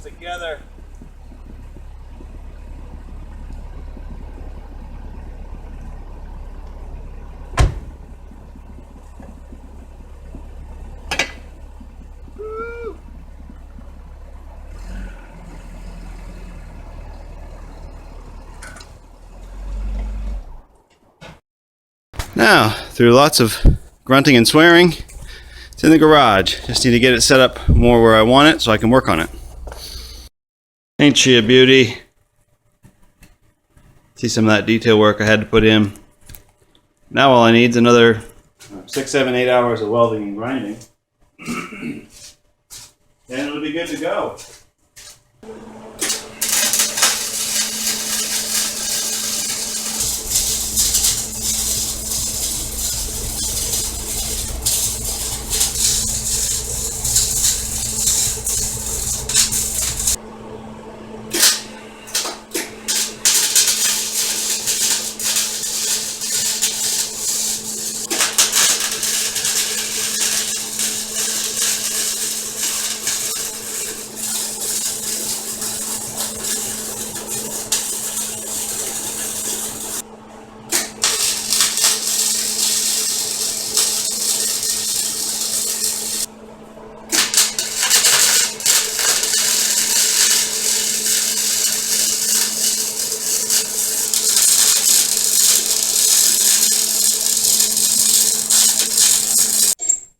this together. Now, through lots of grunting and swearing, it's in the garage. Just need to get it set up more where I want it so I can work on it. Ain't she a beauty? See some of that detail work I had to put in. Now all I need is another 6, 7, 8 hours of welding and grinding. And it'll be good to go.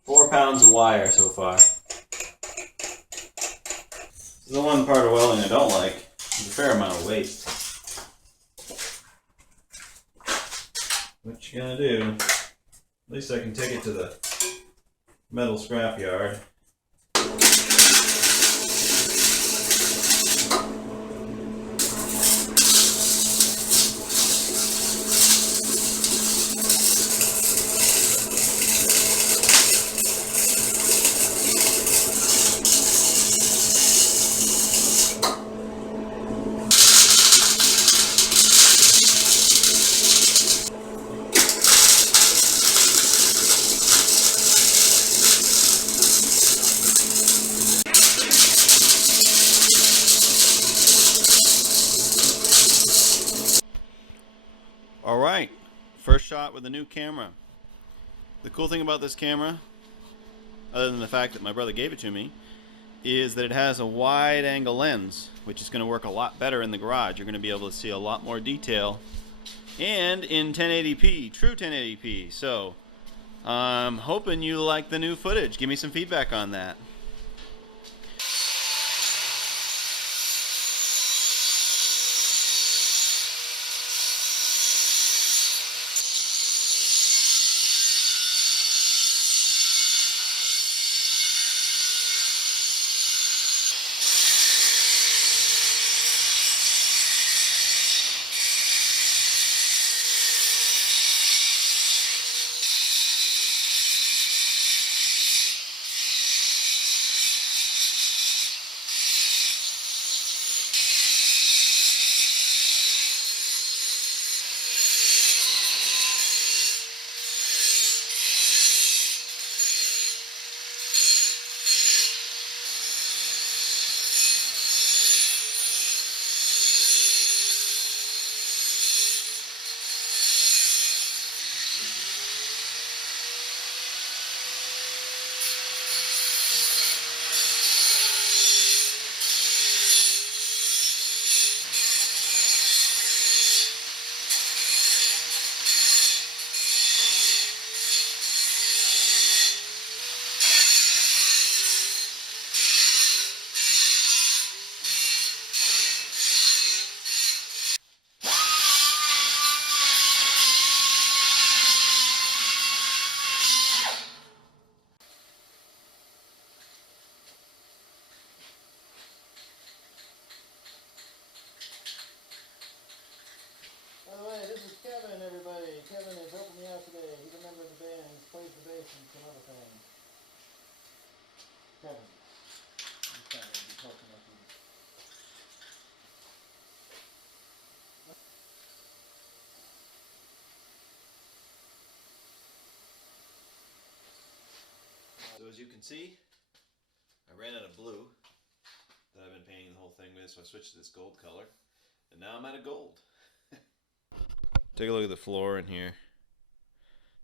4 pounds of wire so far. This is the one part of welding I don't like. There's a fair amount of waste. What you gonna do? At least I can take it to the metal scrap yard. Alright, first shot with a new camera. The cool thing about this camera, other than the fact that my brother gave it to me, is that it has a wide angle lens, which is going to work a lot better in the garage. You're going to be able to see a lot more detail, and in 1080p, true 1080p. So, I'm hoping you like the new footage. Give me some feedback on that. Kevin is helping me out today. He's a member of the band. He plays the bass and some other things. Kevin. I'm sorry to be talking about you. So as you can see, I ran out of blue. that I've been painting the whole thing with, so I switched to this gold color, and now I'm out of gold. Take a look at the floor in here.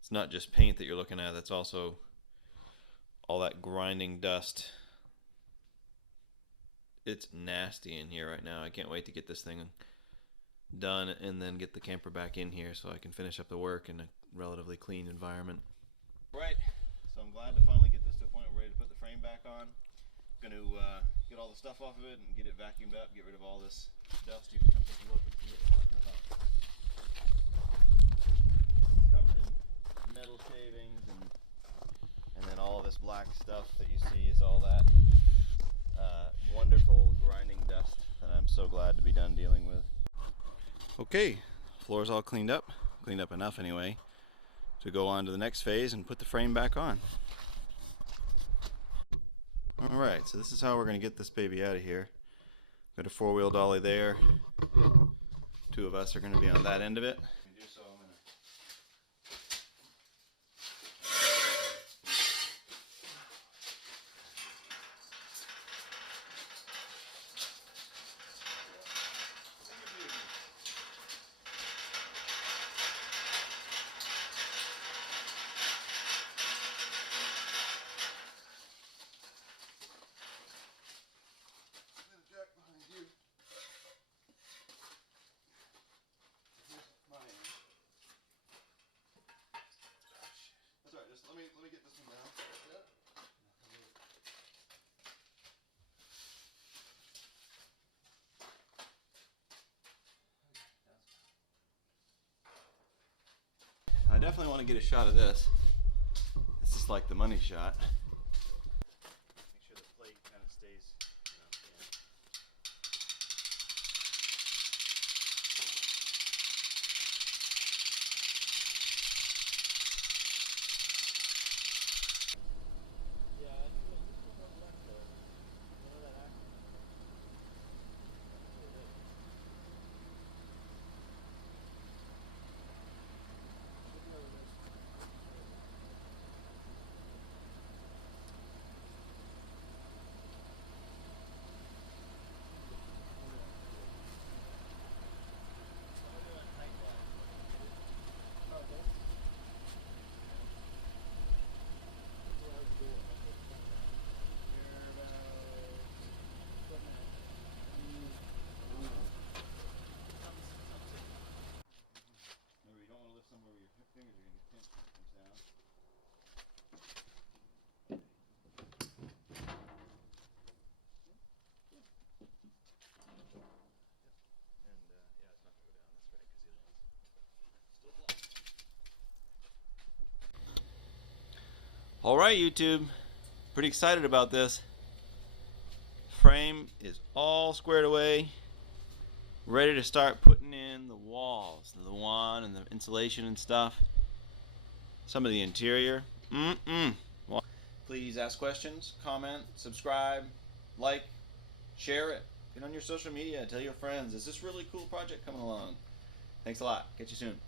It's not just paint that you're looking at, that's also all that grinding dust. It's nasty in here right now. I can't wait to get this thing done and then get the camper back in here so I can finish up the work in a relatively clean environment. Right, so I'm glad to finally get this to a point where we're ready to put the frame back on. I'm going to get all the stuff off of it and get it vacuumed up, get rid of all this dust. You can come take a look and see what I'm talking about. It's covered in metal shavings, and then all of this black stuff that you see is all that wonderful grinding dust that I'm so glad to be done dealing with. Okay, floor's all cleaned up enough anyway, to go on to the next phase and put the frame back on. Alright, so this is how we're going to get this baby out of here. Got a 4-wheel dolly there. 2 of us are going to be on that end of it. Let me get this one down. Yep. I definitely want to get a shot of this. This is like the money shot. Make sure the plate kind of stays. Somewhere where your fingers are going to get pinched when it comes down. And yeah, it's not going to go down. That's right, because the other one's still blocked. Alright, YouTube. Pretty excited about this. Frame is all squared away. Ready to start putting in the walls, the wand and the insulation and stuff. Some of the interior. Please ask questions, comment, subscribe, like, share it. Get on your social media, tell your friends. Is this really cool project coming along? Thanks a lot. Catch you soon.